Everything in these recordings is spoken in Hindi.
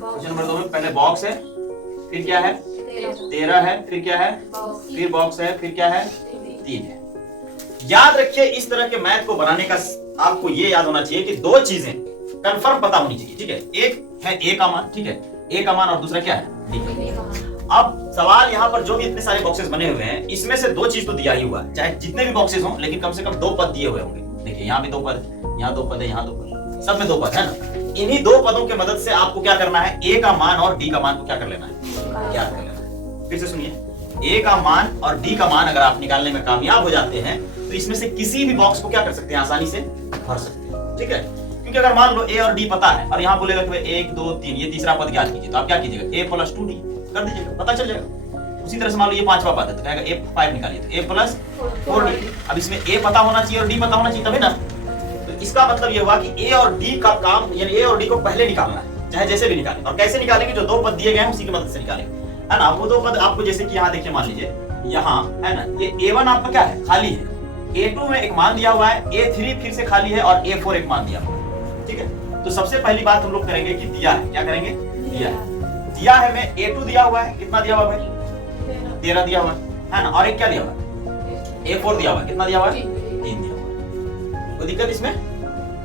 क्वेश्चन नंबर 2 में पहले बॉक्स है, फिर क्या है 13 है, फिर क्या है, फिर बॉक्स है, फिर क्या है 3 है। याद रखिए इस तरह के मैथ को बनाने का आपको ये याद होना चाहिए कि दो चीजें कंफर्म पता होनी चाहिए, ठीक है। एक है ए का मान, ठीक है, ए का मान, और दूसरा क्या है डी का मान। अब सवाल यहाँ पर जो भी इतने सारे बॉक्सेस बने हुए हैं इसमें से दो चीज तो दिया ही हुआ है, चाहे जितने भी बॉक्सेस हों, लेकिन कम से कम दो पद दिए हुए होंगे। देखिए यहाँ भी दो पद, यहाँ दो पद है, यहाँ दो पद, सब में दो पद है ना। इन्हीं दो पदों के मदद से आपको क्या करना है, ए का मान और डी का मान को क्या कर लेना है, ज्ञात कर लेना है। फिर से सुनिए, ए का मान और डी का मान अगर आप निकालने में कामयाब हो जाते हैं तो इसमें से किसी भी बॉक्स को क्या कर सकते हैं, आसानी से भर सकते हैं, ठीक है। क्योंकि अगर मान लो ए और डी पता है और यहाँ बोलेगा कि 1 2 3 ये तीसरा पद ज्ञात कीजिए, तो आप क्या कीजिएगा, a + 2d कर दीजिएगा, पता चल जाएगा। उसी तरह से मान लो ये पांचवा पद है तो कहेगा a5 निकालिए, तो a + 4d। अब इसमें a पता होना चाहिए और d पता होना चाहिए तभी ना। तो इसका मतलब ये हुआ कि a और d का काम, यानी a और d को पहले निकालना है, चाहे जैसे भी निकालें। और कैसे निकालेंगे, जो दो पद दिए गए हैं उसी की मदद से निकालेंगे, है ना। वो दो पद आपको जैसे कि यहाँ देखिए, मान लीजिए यहाँ है ना, ये a1 आपका क्या है, खाली है, a2 में एक मान दिया हुआ है, a3 फिर से खाली है और a4 एक मान दिया हुआ है, ठीक है। तो सबसे पहली बात हम लोग करेंगे कि दिया है, क्या करेंगे, दिया है में a2 दिया हुआ है, कितना दिया हुआ है भाई, 13 दिया हुआ है ना। और एक क्या दिया हुआ है, a4 दिया हुआ है, कितना दिया हुआ है, 3 दिया हुआ है। कोई दिक्कत इसमें?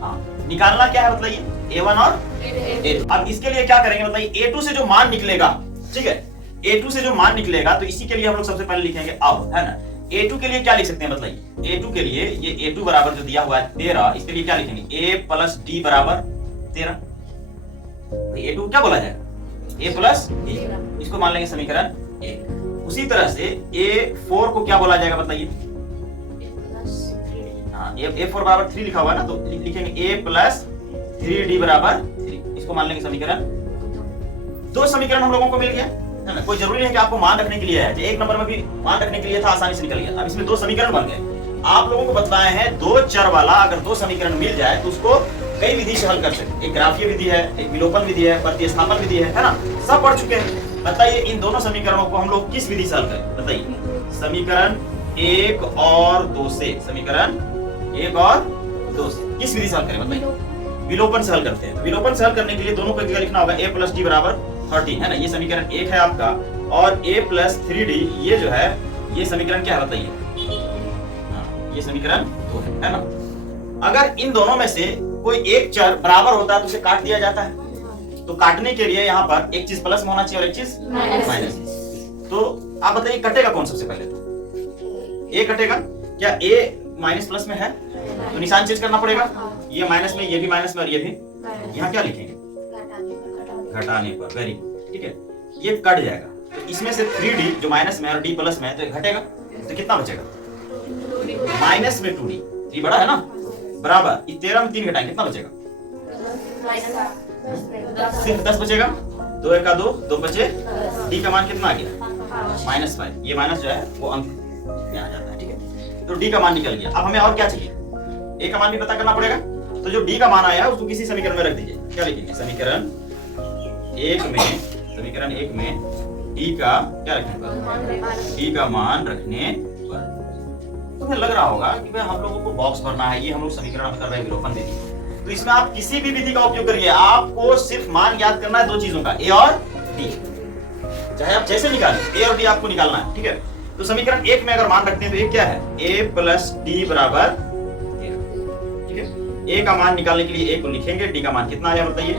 हाँ, निकालना क्या है बताइए, a1 और a2। अब इसके लिए क्या करेंगे बताइए, a2 से जो मान निकलेगा, ठीक है, a2 से जो मान निकलेगा तो इसी के लिए हम लोग सबसे पहले लिखेंगे अब, है ना। a2 के लिए क्या लिख सकते हैं बताइए, a2 के लिए ये a2 बराबर जो दिया हुआ है 13, इसके लिए क्या लिखेंगे, a + d बराबर 13। a2 क्या बोला जाएगा, a + d, इसको मान लेंगे समीकरण 1। उसी तरह से a4 को क्या बोला जाएगा बताइए, हाँ, a4 बराबर 3 लिखा हुआ है ना, तो लिखेंगे a + 3d बराबर 3, इसको मान लेंगे समीकरण। दो समीकरण हम लोगों को मिल गया, है ना। कोई जरूरी नहीं है कि आपको मान रखने के लिए है, एक नंबर में भी मान रखने के लिए था, आसानी से निकल गया। अब इसमें दो समीकरण बन गए। आप लोगों को बताए हैं दो चर वाला अगर दो समीकरण मिल जाए तो उसको कई विधि से हल कर सकते हैं। एक ग्राफीय विधि है, एक विलोपन विधि है, प्रतिस्थापन विधि है ना, सब पढ़ चुके हैं। बताइए इन दोनों समीकरणों को हम लोग किस विधि से हल करें, बताइए। समीकरण 1 और 2 से, समीकरण 1 और 2 से किस विधि से हल करें बताइए, विलोपन से हल करते हैं। विलोपन से हल करने के लिए दोनों को क्या लिखना होगा, a + d बराबर 13, है ना। ये समीकरण 1 है आपका, और a + 3d ये जो है, ये समीकरण क्या है बताइए, ये समीकरण 2 है ना। अगर इन दोनों में से कोई एक चर बराबर होता है तो उसे काट दिया जाता है। तो काटने के लिए यहाँ पर एक चीज प्लस में होना चाहिए और एक चीज माइनस। तो आप बताइए कटेगा कौन सबसे पहले, तो ए कटेगा क्या, ए माइनस प्लस में है तो निशान चेंज करना पड़ेगा, ये माइनस में, ये भी माइनस में और ये भी, यहाँ क्या लिखेंगे, घटाने पर, वेरी गुड, ठीक है। ये कट जाएगा, तो इसमें से 3d जो माइनस में और d प्लस में है तो घटेगा, तो कितना बचेगा, माइनस में 2d, 3 बड़ा है ना, बराबर 13 में 3 घटाएंगे कितना बचेगा, सिर्फ 10 बचेगा। 2 1 का 2, 2 बचे, d का मान कितना आ गया, -5। ये माइनस जो है वो अंक में आ जाता है, ठीक है। तो d का मान निकल गया। अब हमें और क्या चाहिए, a का मान भी पता करना पड़ेगा। तो जो d का मान आया उसको किसी समीकरण में रख दीजिए। क्या लिखेंगे, समीकरण 1 में d का क्या रखने पर, d का मान रखने पर। तुम्हें लग रहा होगा कि भाई हम लोगों को बॉक्स भरना है, ये हम लोग समीकरण कर रहे हैं विलोपन विधि। तो इसमें आप किसी भी विधि का उपयोग करिए, आपको सिर्फ मान याद करना है दो चीजों का, a और d। चाहे आप जैसे निकालें, a और d आपको निकालना है, ठीक है। तो समीकरण 1 में अगर मान रखते हैं तो एक क्या है, a + d बराबर 13, ठीक है। a का मान निकालने के लिए a को लिखेंगे, d का मान कितना आया बताइए,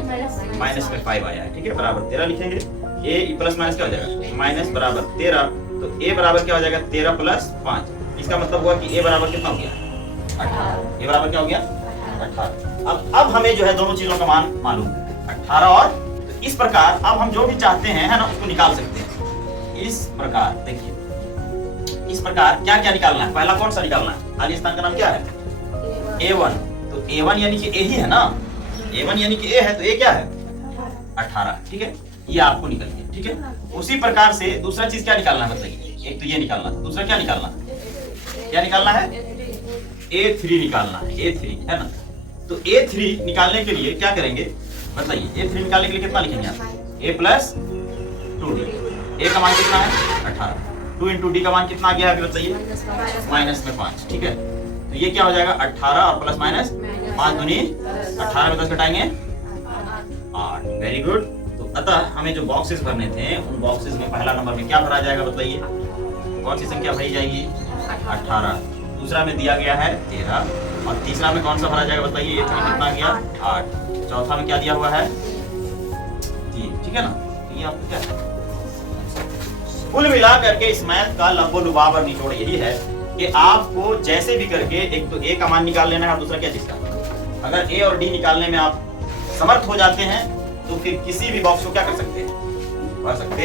-5 आया है, ठीक है, बराबर 13 लिखेंगे। a प्लस माइनस क्या हो जाएगा, माइनस बराबर 13, तो a बराबर क्या हो जाएगा, 13 + 5। इसका मतलब हुआ कि a बराबर कितना हो गया, 18। a बराबर क्या हो गया, 18। अब हमें जो है दोनों चीजों का मान मालूम है, 18 और, तो इस प्रकार अब हम जो भी चाहते हैं, है ना, उसको निकाल सकते हैं। इस प्रकार देखिए, इस प्रकार क्या क्या निकालना है, पहला कौन सा निकालना है, खाली स्थान का नाम क्या है, a1। तो a1 यानी कि a ही है ना, a1 यानी कि a है, तो a क्या है, 18, ठीक है। ये आपको निकल गया, ठीक है। उसी प्रकार से दूसरा चीज क्या निकालना है बताइए, एक तो ये निकालना है, दूसरा क्या निकालना है, क्या निकालना है, a3 निकालना है, a3, है ना। तो a3 निकालने के लिए क्या करेंगे बताइए, a3 निकालने के लिए कितना लिखेंगे आप, a + 2d। a का मान कितना है, 18। 2 × d का मान कितना आ गया है बताइए, -5, ठीक है। तो ये क्या हो जाएगा, 18 और प्लस माइनस 5 दूनी 18 में 10 घटाएंगे 8, वेरी गुड। तो अतः हमें जो बॉक्सेस भरने थे उन बॉक्सेस में पहला नंबर में क्या भरा जाएगा बताइए, कौन सी संख्या भरी जाएगी 18, दूसरा में दिया गया है 13 और तीसरा में कौन सा भरा जाएगा बताइए, ये कितना गया 8, चौथा में क्या दिया हुआ है 3, ठीक है ना। ये आपको क्या है, कुल मिला करके इस मैथ का लब्बो लुबाब और निचोड़ यही है कि आपको जैसे भी करके एक तो ए का मान निकाल लेना है और दूसरा क्या चीज का, अगर ए और डी निकालने में आप समर्थ हो जाते हैं तो फिर किसी भी बॉक्स को क्या कर सकते हैं, भर सकते